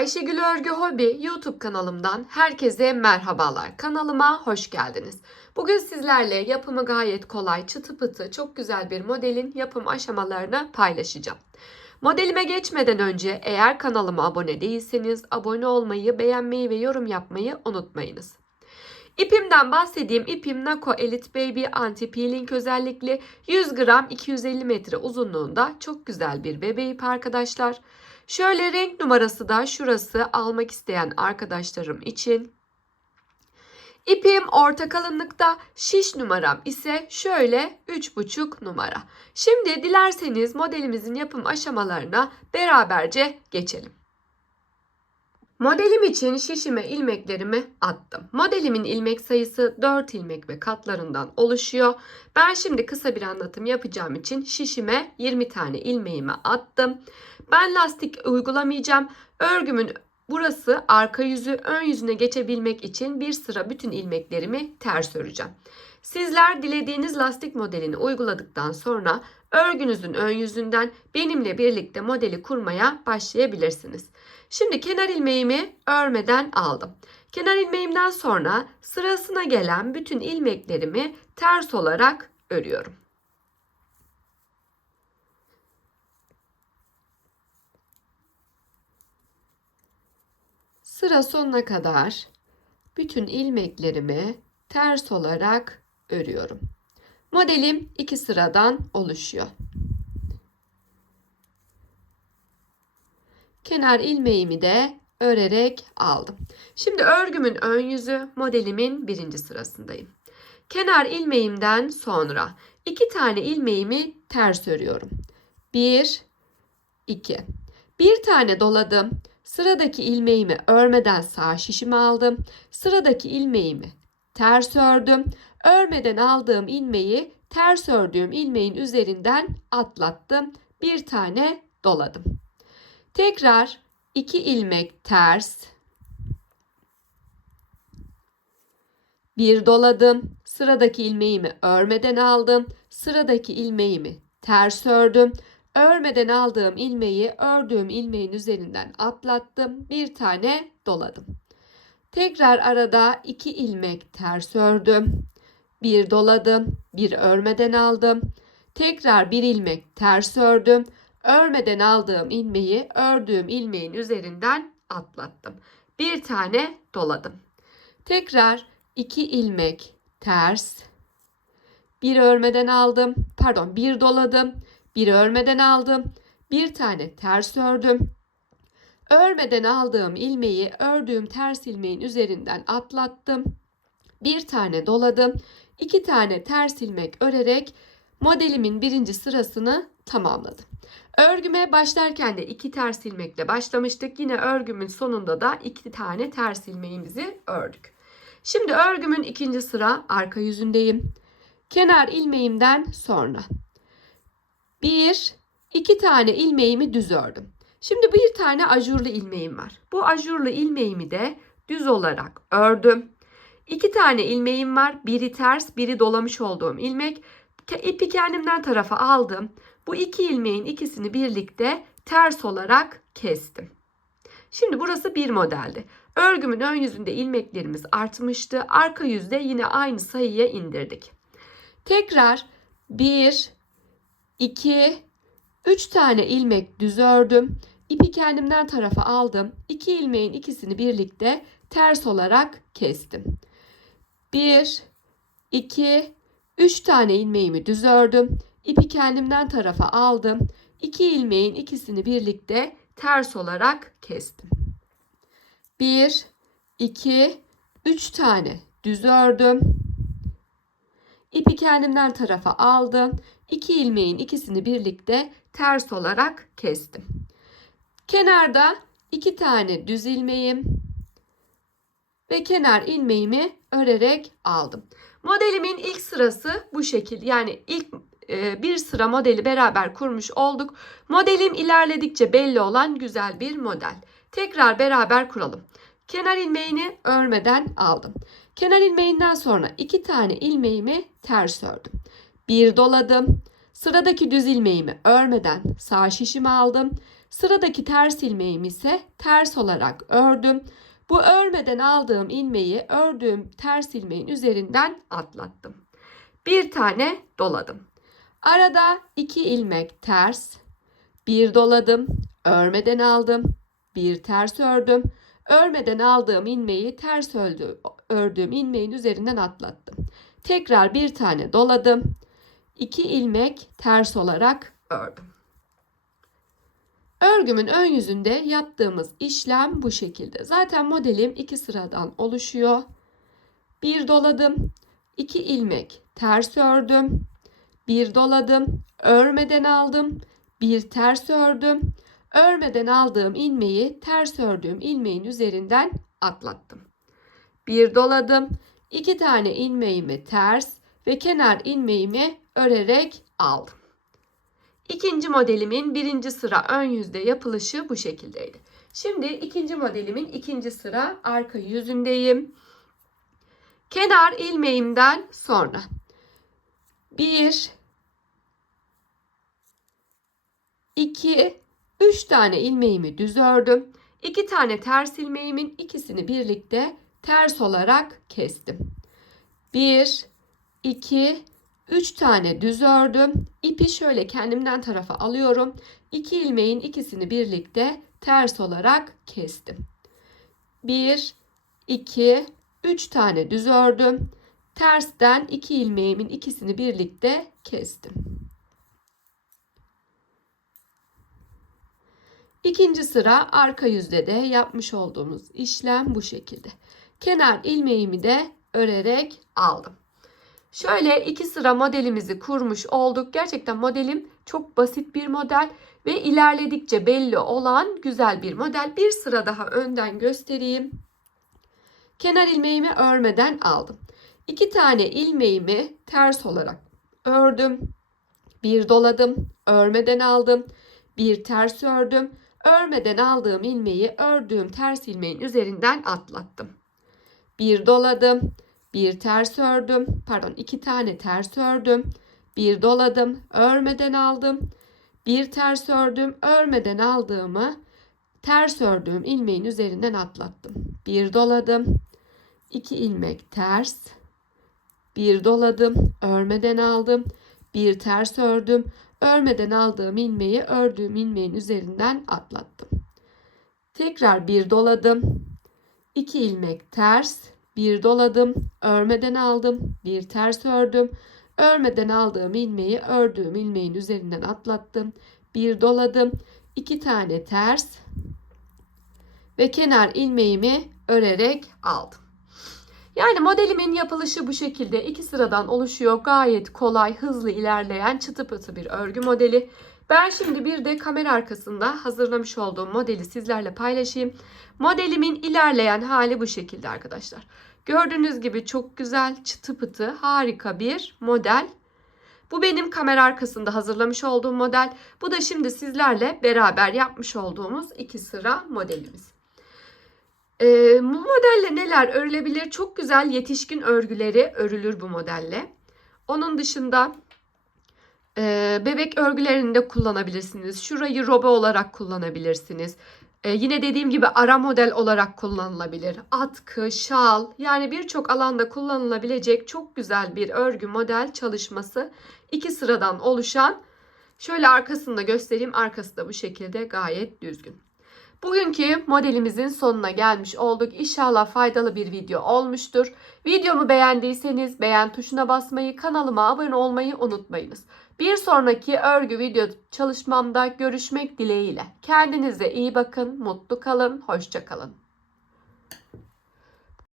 Ayşegül Örgü Hobi YouTube kanalımdan herkese merhabalar. Kanalıma hoş geldiniz. Bugün sizlerle yapımı gayet kolay, çıtı pıtı, çok güzel bir modelin yapım aşamalarını paylaşacağım. Modelime geçmeden önce eğer kanalıma abone değilseniz abone olmayı, beğenmeyi ve yorum yapmayı unutmayınız. İpimden bahsedeyim. İpim Nako Elite Baby Anti Peeling özellikli 100 gram 250 metre uzunluğunda çok güzel bir bebe ip arkadaşlar. Şöyle renk numarası da şurası almak isteyen arkadaşlarım için. İpim orta kalınlıkta, şiş numaram ise şöyle 3,5 numara. Şimdi dilerseniz modelimizin yapım aşamalarına beraberce geçelim. Modelim için şişime ilmeklerimi attım. Modelimin ilmek sayısı 4 ilmek ve katlarından oluşuyor. Ben şimdi kısa bir anlatım yapacağım için şişime 20 tane ilmeğimi attım. Ben lastik uygulamayacağım. Örgümün burası arka yüzü ön yüzüne geçebilmek için bir sıra bütün ilmeklerimi ters öreceğim. Sizler dilediğiniz lastik modelini uyguladıktan sonra örgünüzün ön yüzünden benimle birlikte modeli kurmaya başlayabilirsiniz. Şimdi kenar ilmeğimi örmeden aldım. Kenar ilmeğimden sonra sırasına gelen bütün ilmeklerimi ters olarak örüyorum. Sıra sonuna kadar bütün ilmeklerimi ters olarak örüyorum. Modelim iki sıradan oluşuyor. Kenar ilmeğimi de örerek aldım. Şimdi örgümün ön yüzü modelimin birinci sırasındayım. Kenar ilmeğimden sonra iki tane ilmeğimi ters örüyorum. Bir, iki. Bir tane doladım. Sıradaki ilmeğimi örmeden sağ şişime aldım. Sıradaki ilmeğimi ters ördüm. Örmeden aldığım ilmeği ters ördüğüm ilmeğin üzerinden atlattım. Bir tane doladım. Tekrar iki ilmek ters. Bir doladım. Sıradaki ilmeğimi örmeden aldım. Sıradaki ilmeğimi ters ördüm. Örmeden aldığım ilmeği ördüğüm ilmeğin üzerinden atlattım. Bir tane doladım. Tekrar arada iki ilmek ters ördüm. Bir doladım. Bir örmeden aldım. Tekrar bir ilmek ters ördüm. Örmeden aldığım ilmeği ördüğüm ilmeğin üzerinden atlattım. Bir tane doladım. Tekrar iki ilmek ters. Bir örmeden aldım. Pardon bir doladım. Bir örmeden aldım. Bir tane ters ördüm. Örmeden aldığım ilmeği ördüğüm ters ilmeğin üzerinden atlattım. Bir tane doladım. iki tane ters ilmek örerek modelimin birinci sırasını tamamladım. Örgüme başlarken de iki ters ilmekle başlamıştık. Yine örgümün sonunda da iki tane ters ilmeğimizi ördük. Şimdi örgümün ikinci sıra arka yüzündeyim. Kenar ilmeğimden sonra bir, iki tane ilmeğimi düz ördüm. Şimdi bir tane ajurlu ilmeğim var. Bu ajurlu ilmeğimi de düz olarak ördüm. İki tane ilmeğim var. Biri ters, biri dolamış olduğum ilmek. İpi kendimden tarafa aldım. Bu iki ilmeğin ikisini birlikte ters olarak kestim. Şimdi burası bir modeldi. Örgümün ön yüzünde ilmeklerimiz artmıştı. Arka yüzde yine aynı sayıya indirdik. Tekrar 1, 2, 3 tane ilmek düz ördüm. İpi kendimden tarafa aldım. 2 ilmeğin ikisini birlikte ters olarak kestim. 1, 2, 3 tane ilmeğimi düz ördüm. İpi kendimden tarafa aldım. 2 ilmeğin ikisini birlikte ters olarak kestim. 1, 2, 3 tane düz ördüm. İpi kendimden tarafa aldım. 2 ilmeğin ikisini birlikte ters olarak kestim. Kenarda 2 tane düz ilmeğim ve kenar ilmeğimi örerek aldım. Modelimin ilk sırası bu şekil. Yani ilk e, bir sıra modeli beraber kurmuş olduk. Modelim ilerledikçe belli olan güzel bir model. Tekrar beraber kuralım. Kenar ilmeğini örmeden aldım. Kenar ilmeğinden sonra iki tane ilmeğimi ters ördüm. Bir doladım. Sıradaki düz ilmeğimi örmeden sağ şişimi aldım. Sıradaki ters ilmeğimi ise ters olarak ördüm. Bu örmeden aldığım ilmeği ördüğüm ters ilmeğin üzerinden atlattım. Bir tane doladım. Arada iki ilmek ters, bir doladım, örmeden aldım, bir ters ördüm. Örmeden aldığım ilmeği ters ördü, ördüğüm ilmeğin üzerinden atlattım. Tekrar bir tane doladım. İki ilmek ters olarak ördüm. Örgümün ön yüzünde yaptığımız işlem bu şekilde. Zaten modelim iki sıradan oluşuyor. Bir doladım, iki ilmek ters ördüm, bir doladım, örmeden aldım, bir ters ördüm, örmeden aldığım ilmeği ters ördüğüm ilmeğin üzerinden atlattım. Bir doladım, iki tane ilmeğimi ters ve kenar ilmeğimi örerek aldım. İkinci modelimin birinci sıra ön yüzde yapılışı bu şekildeydi. Şimdi ikinci modelimin ikinci sıra arka yüzündeyim. Kenar ilmeğimden sonra 1 2 3 tane ilmeğimi düz ördüm. 2 tane ters ilmeğimin ikisini birlikte ters olarak kestim. 1 2 3 tane düz ördüm. İpi şöyle kendimden tarafa alıyorum. 2 ilmeğin ikisini birlikte ters olarak kestim. 1 2 3 tane düz ördüm. Tersten 2 ilmeğimin ikisini birlikte kestim. İkinci sıra arka yüzde de yapmış olduğumuz işlem bu şekilde. Kenar ilmeğimi de örerek aldım. Şöyle iki sıra modelimizi kurmuş olduk. Gerçekten modelim çok basit bir model ve ilerledikçe belli olan güzel bir model. Bir sıra daha önden göstereyim. Kenar ilmeğimi örmeden aldım. İki tane ilmeğimi ters olarak ördüm. Bir doladım, örmeden aldım. Bir ters ördüm. Örmeden aldığım ilmeği ördüğüm ters ilmeğin üzerinden atlattım. Bir doladım, bir ters ördüm. Pardon, iki tane ters ördüm. Bir doladım, örmeden aldım. Bir ters ördüm, örmeden aldığımı ters ördüğüm ilmeğin üzerinden atlattım. Bir doladım, iki ilmek ters. Bir doladım, örmeden aldım. Bir ters ördüm, örmeden aldığım ilmeği ördüğüm ilmeğin üzerinden atlattım. Tekrar bir doladım. 2 ilmek ters, bir doladım, örmeden aldım, bir ters ördüm. Örmeden aldığım ilmeği ördüğüm ilmeğin üzerinden atlattım. Bir doladım, iki tane ters ve kenar ilmeğimi örerek aldım. Yani modelimin yapılışı bu şekilde iki sıradan oluşuyor. Gayet kolay, hızlı ilerleyen çıtı pıtı bir örgü modeli. Ben şimdi bir de kamera arkasında hazırlamış olduğum modeli sizlerle paylaşayım. Modelimin ilerleyen hali bu şekilde arkadaşlar. Gördüğünüz gibi çok güzel, çıtı pıtı, harika bir model. Bu benim kamera arkasında hazırlamış olduğum model. Bu da şimdi sizlerle beraber yapmış olduğumuz iki sıra modelimiz. Ee, bu modelle neler örülebilir? Çok güzel yetişkin örgüleri örülür bu modelle. Onun dışında e, bebek örgülerini de kullanabilirsiniz. Şurayı robe olarak kullanabilirsiniz. E, yine dediğim gibi ara model olarak kullanılabilir. Atkı, şal yani birçok alanda kullanılabilecek çok güzel bir örgü model çalışması. iki sıradan oluşan. Şöyle arkasını da göstereyim. Arkası da bu şekilde gayet düzgün. Bugünkü modelimizin sonuna gelmiş olduk. İnşallah faydalı bir video olmuştur. Videomu beğendiyseniz beğen tuşuna basmayı, kanalıma abone olmayı unutmayınız. Bir sonraki örgü video çalışmamda görüşmek dileğiyle. Kendinize iyi bakın, mutlu kalın, hoşça kalın.